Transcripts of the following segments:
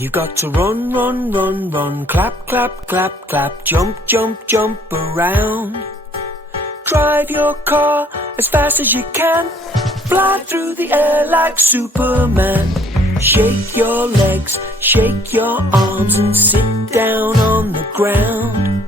You got to run, run, run, run, clap, clap, clap, clap, jump, jump, jump around. Drive your car as fast as you can, fly through the air like Superman. Shake your legs, shake your arms and sit down on the ground.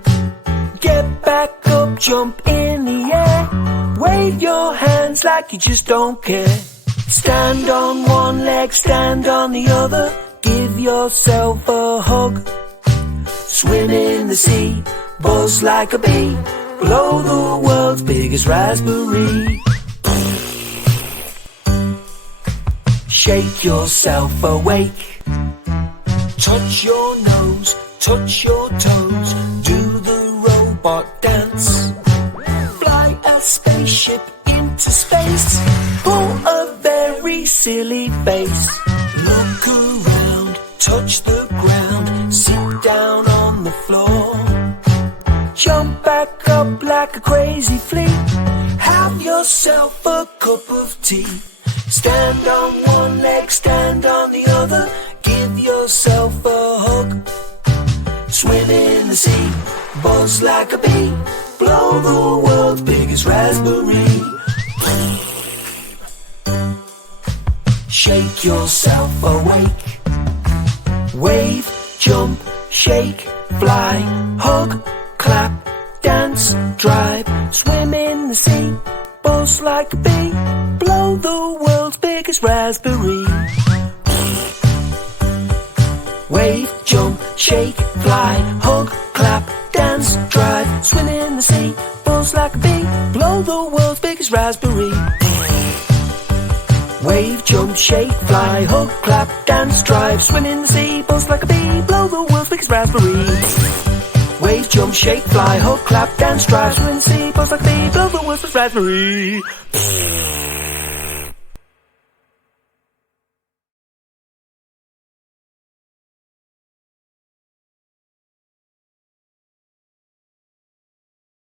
Get back up, jump in the air, wave your hands like you just don't care. Stand on one leg, stand on the other, give yourself a hug. Swim in the sea, buzz like a bee, blow the world's biggest raspberry. Shake yourself awake, touch your nose, touch your toes, do the robot dance. Fly a spaceship into space, pull a very silly face. Look around, touch the ground, sit down on the floor. Jump back up like a crazy flea, have yourself a cup of tea. Stand on one leg, stand on the other, give yourself a hug. Swim in the sea, buzz like a bee, blow the world's biggest raspberry. Shake yourself awake, wave, jump, shake, fly, hug, clap, dance, drive, swim in the sea, buzz like a bee, blow the world's biggest raspberry. Wave, jump, shake, fly, hug, clap, dance, drive, swim in the sea, buzz like a bee, blow the world's biggest raspberry. Wave, jump, shake, fly, hug, clap, dance, drive, swim in the sea, buzz like a bee, blow the world's biggest raspberry. Wave, jump, shake, fly, hug, clap, dance, drive, swim in the sea, buzz like a bee, blow the world's biggest raspberry.